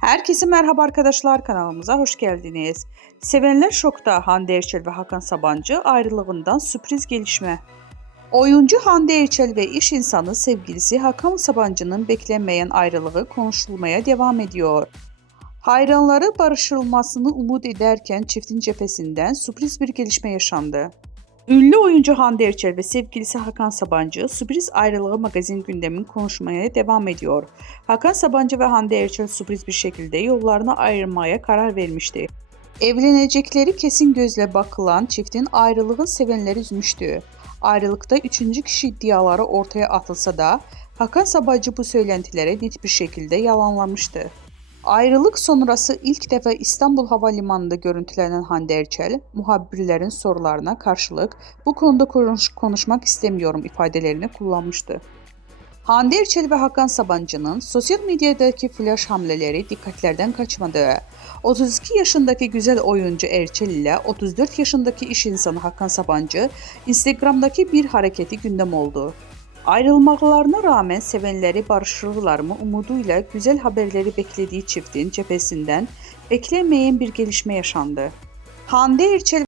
Herkese merhaba arkadaşlar kanalımıza hoş geldiniz. Sevenler şokta Hande Erçel ve Hakan Sabancı ayrılığından sürpriz gelişme. Oyuncu Hande Erçel ve iş insanı sevgilisi Hakan Sabancı'nın beklenmeyen ayrılığı konuşulmaya devam ediyor. Hayranları barışılmasını umut ederken çiftin cephesinden sürpriz bir gelişme yaşandı. Ünlü oyuncu Hande Erçel ve sevgilisi Hakan Sabancı sürpriz ayrılığı magazin gündemin konuşmaya devam ediyor. Hakan Sabancı ve Hande Erçel sürpriz bir şekilde yollarını ayırmaya karar vermişti. Evlenecekleri kesin gözle bakılan çiftin ayrılığın sevenleri üzmüştü. Ayrılıkta üçüncü kişi iddiaları ortaya atılsa da Hakan Sabancı bu söylentilere net bir şekilde yalanlamıştı. Ayrılık sonrası ilk defa İstanbul Havalimanı'nda görüntülenen Hande Erçel, muhabirlerin sorularına karşılık bu konuda konuş- konuşmak istemiyorum ifadelerini kullanmıştı. Hande Erçel ve Hakan Sabancı'nın sosyal medyadaki flash hamleleri dikkatlerden kaçmadı. 32 yaşındaki güzel oyuncu Erçel ile 34 yaşındaki iş insanı Hakan Sabancı Instagram'daki bir hareketi gündem oldu. Ayrılmalarına rağmen sevenleri barışırlar mı umuduyla güzel haberleri beklediği çiftin cephesinden beklenmeyen bir gelişme yaşandı. Hande Erçel